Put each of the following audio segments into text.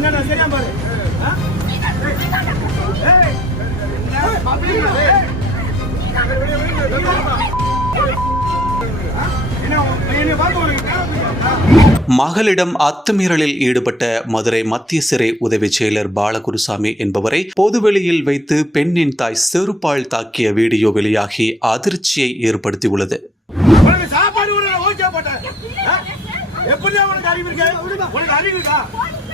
என்னடா சரியா பாரு என்ன பார்த்து மகளிடம் அத்துமீறலில் ஈடுபட்ட மதுரை மத்திய சிறை உதவி செயலர் பாலகுருசாமி என்பவரை பொதுவெளியில் வைத்து பெண்ணின் தாய் செருப்பால் தாக்கிய வீடியோ வெளியாகி அதிர்ச்சியை ஏற்படுத்தியுள்ளது. சாப்பாடு எப்படி உனக்கு அறிவு உனக்கு அறிவு இருக்கா?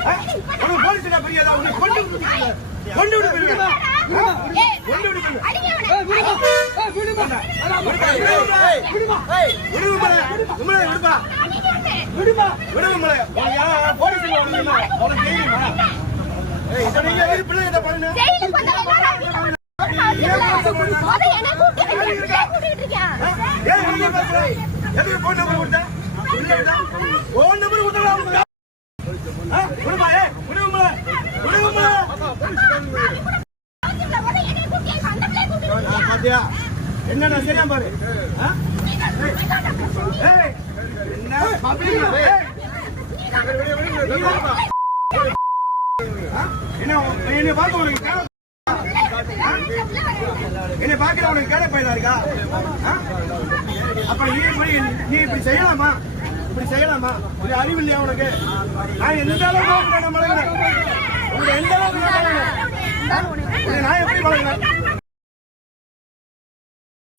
உனக்கு போலீஸ் என்ன பெரியதா? உனக்கு கொண்டு கொண்டு விடுவீங்க ஆ? கொண்டு விடுவீங்க விடுவா விடுவா போலீஸ் உனக்கு தெரியுமா ஏய் இதை நீங்க பிள்ளை இதை பேசுற எதுக்கு போன் நம்பர் கொடுத்த போன் நம்பர் கொடுத்தா ஆ விடுமா ஏய் விடுமா விடுமா பாத்தியா? என்னடா சரியா பாரு. ஆ? என்ன பப்ளிக்ல என்ன என்னை பார்க்க உனக்கு என்னை உனக்கு கேட பையனா இருக்கா ஆ? அப்ப நீ இப்படி நீ இப்படி செய்யலாமா? இப்படி செய்யலாமா? ஒரு அறிவு இல்லையா உனக்கு? நான் எந்த அளவுக்கு நான் பழகிறேன் எந்த அளவுக்கு நான் நான் எப்படி பழகிறேன்